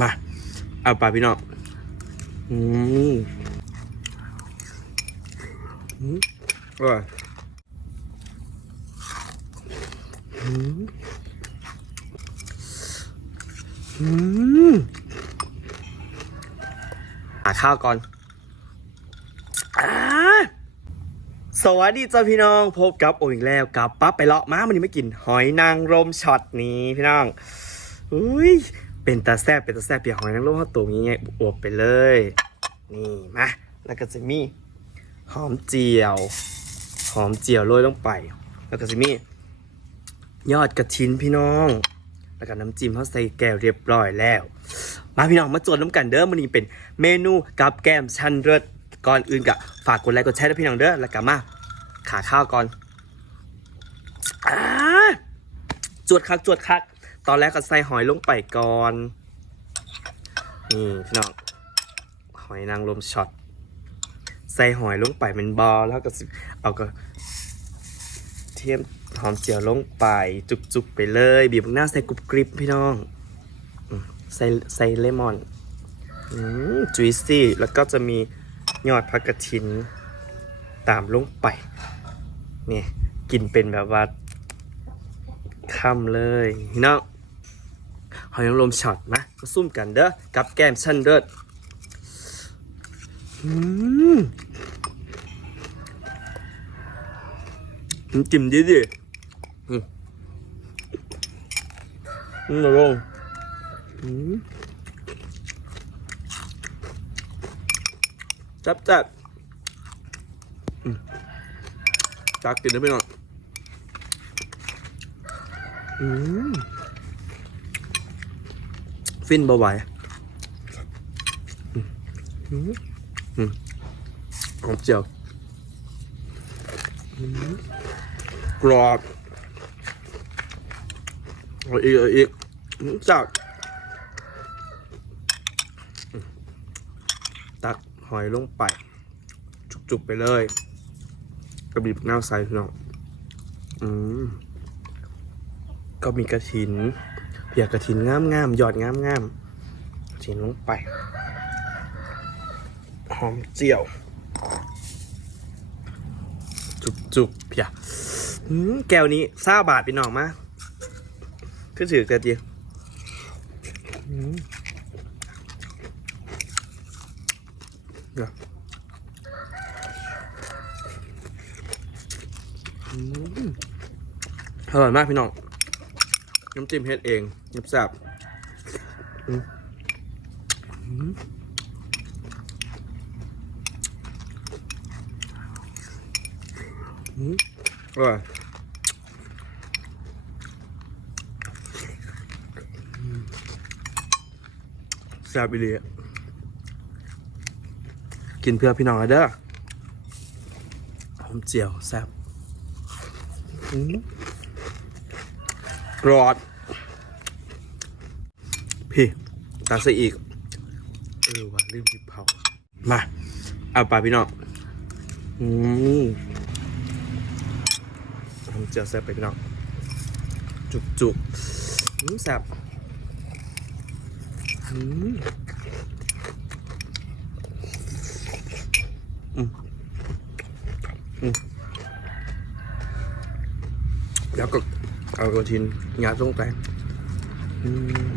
มา เอาไปพี่น้องอืมอืมอร่อยอืมอืมหาข้าวก่อนอาสวัสดีจ้าพี่น้อง พบกับโออีกแล้วกับปั๊บไปเลาะม้ามันนี้ไม่กิน หอยนางรมช็อตนี้พี่น้องอุ้ย เป็นตาแซบเป็นตาแซบเปียกหอยนางรมข้าวตุ๋นยังไงอวบไปเลย นี่มาแล้วก็จะมีหอมเจียว หอมเจียวโรยลงไป แล้วก็จะมียอดกระถินพี่น้อง แล้วก็น้ำจิ้มเขาใส่แก้วเรียบร้อยแล้ว มาพี่น้องมาจวนน้ำกันเด้อมันนี้เป็นเมนูกับแก้มชันเลิศก่อนอื่นกะฝากกดไลค์กดแชร์ด้วยพี่น้องเด้อแล้วก็มาขาข้าวก่อนอจวดคักจวดคัก ตอนแรกก็ใส่หอยลงไปก่อน นี่พี่น้อง หอยนางรมช็อต ใส่หอยลงไปเป็นบอลแล้วก็เอาก็เทียมหอมเจียวลงไปจุกๆไปเลย บีบหน้าใส่กรุบกริบพี่น้องใส่ใส่เลมอนจุยซี่ แล้วก็จะมียอดผักกระถินตามลงไป นี่ กินเป็นแบบว่า คำเลยพี่น้องหอยนางรมช็อตนะมาซุ่มกันเด้อกับแก้มชั้นเลิศอืมมันจิ้มดีดิอืมอร่อยจับจับจักกินได้ไหมเนาะอืม ฟินเบาไหวอืมอืมอืมหอมเจียวกรอบอีกอีกอืมจับอืมตักหอยลงไป จุกๆไปเลย กระบีบน้าใส่พี่น้องอืม ก็มีกระถินเปียกกระถินงามงามหยอดงามงามกระถินลงไป หอมเจียว จุกจุกเพียอืมแก้วนี้ซาบาทพี่น้องมาขึ้นถือแต่เดียวอืมเดี๋ยวอืมอร่อยมากพี่น้อง น้ำจิ้มเฮ็ดเองน้ำแซ่บอืมอืมอืมอร่อยแซ่บอีหลีอะกินเพื่อพี่น้องเด้อหอมเจียวแซ่บ กรอด พี่ตักใส่อีก เออว่าลืมพริกเผา มา เอาไปพี่น้องอืมทำเจียวแซ่บไปพี่น้อง จุกจุกอืมแซ่บอืมอืมอืมแล้วก็ เอากระทินยัดลงไปอืม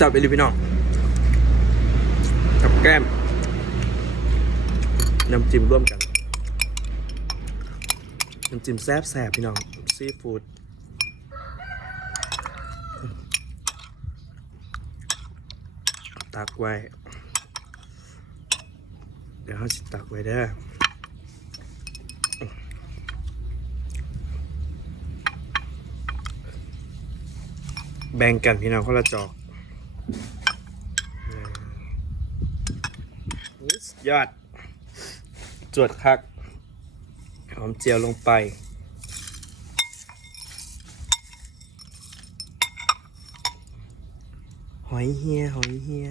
จับไปเลยพี่น้องกับแก้มน้ำจิ้มร่วมกัน น้ำจิ้มแซบแซบพี่น้อง ซีฟู้ดตักไว้ เดี๋ยวเขาจะตักไว้เด้อ แบ่งกันพี่น้องคนละจอกยอด จวดคัก หอมเจียวลงไป หอยเฮีย หอยเฮีย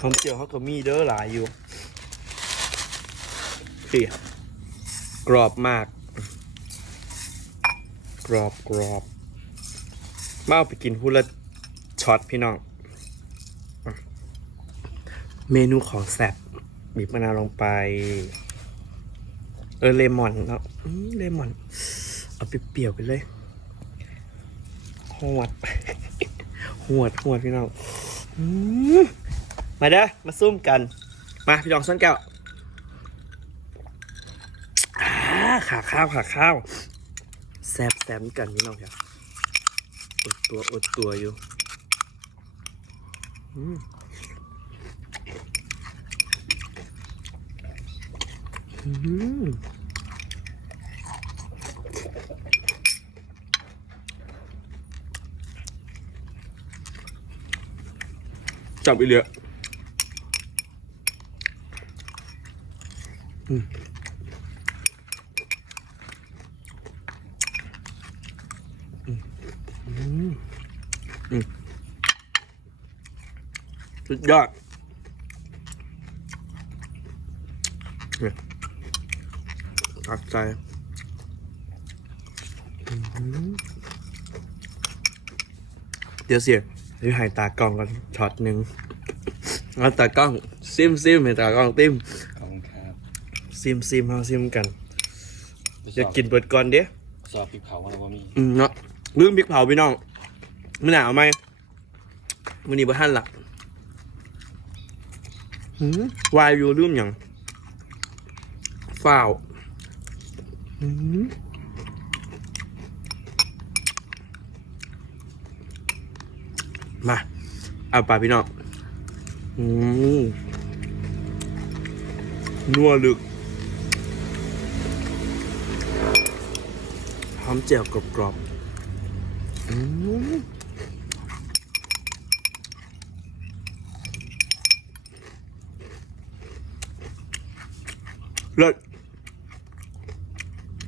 หอมเจียวเขาก็มีเด้อหลายอยู่เปียกรอบมาก กรอบกรอบมาเอาไปกินพูละช็อตพี่น้อง เมนูของแซ่บบีบมะนาวลงไป เออเลมอนเนาะเลมอน เอาไปเปรี้ยวๆไปเลยหวดหวดหวดพี่น้องมาเด้อมาซุ่มกัน มาพี่น้องส้นแก้วขาข้าวขาข้าว แซบแซมกันพี่น้องครับอดตัวอดตัวอยู่จับอีเหลืออืมอืม สุดยอดเนี่ยตัดใจอืมเดี๋ยวเสียเดี๋ยวหายตากล้องกันช็อตหนึ่งเอาตากล้องซิมซิมให้ตากล้องติ้มขอบคุณครับซิมซิมเฮาซิมกันอยากกินเปิดก่อนเด้สอบพริกเผาอะไรบ่มีอืมเนาะลืมพริกเผาพี่น้องมันหนาวไหมวันนี้บ่ทันละหืม วายอยู่ลืมอย่างฝ้าวหืมมา เอาไปพี่น้องอืมนัวลึกหอมเจียวกรอบๆ เลิศ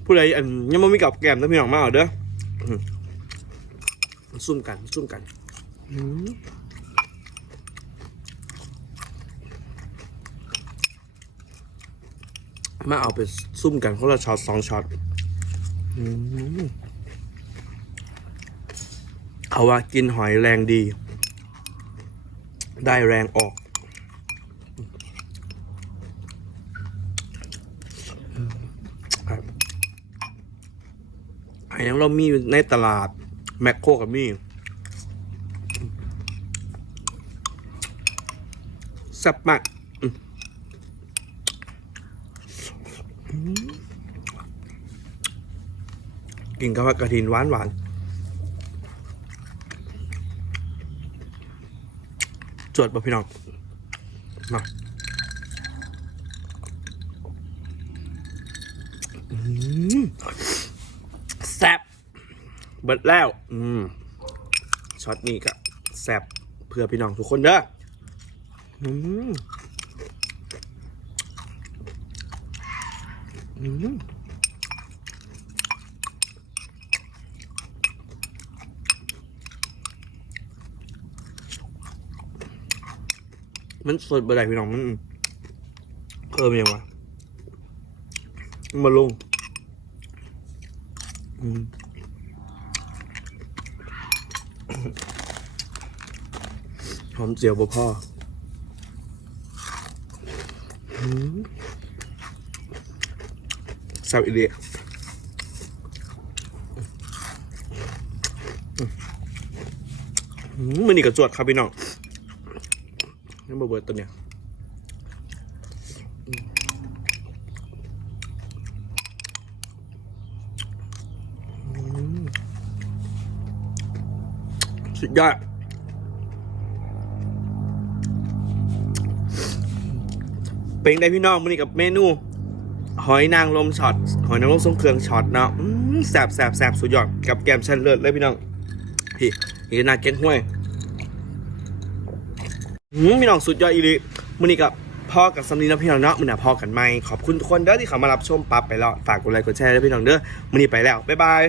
ผู้ใดอันยังไม่มีกับแกมต้องพี่น้องมาเอาเด้อซุ่มกันซุ่มกันมาเอาไปซุ่มกันคนละช็อตสองช็อตเขาว่ากินหอยแรงดี ได้แรงออกครับ หอยนางรมมีอยู่ในตลาด แมคโครกับมีแซ่บมากกินกับกกระถินหวานหวานจวดป่ะพี่น้องมาอืม แซ่บเบิดแล้ว อืมช็อตนี้ก็แซ่บเพื่อพี่น้องทุกคนเด้ออืมอืมมันสดบะไดพี่น้องมันเพิ่มยังวะมันมาลง หอมเจียวบ่พ่อแซ่บอีเดียมันนี่กระจวดครับพี่น้องนี่มาเบิร์ตัวเนี้ยอืมอืม สุดยอดเป็นไงพี่น้องมันนี่กับเมนู หอยนางรมช็อตหอยนางรมทรงเครื่องช็อตเนาะแสบแสบแสบสุดยอดกับแกมชันเลิศเลยพี่น้องพี่นี่นาเก็ตห้วยพี่น้องสุดยอดอีลีมือนี้กับพ่อกับซัมนีนะพี่น้องเนาะมือหน้าพ่อกันไหมขอบคุณทุกคนเด้อที่เขามารับชมปั๊บไปแล้วฝากกดไลค์กดแชร์ด้วยพี่น้องเด้อมือนี้ไปแล้วบ๊ายบาย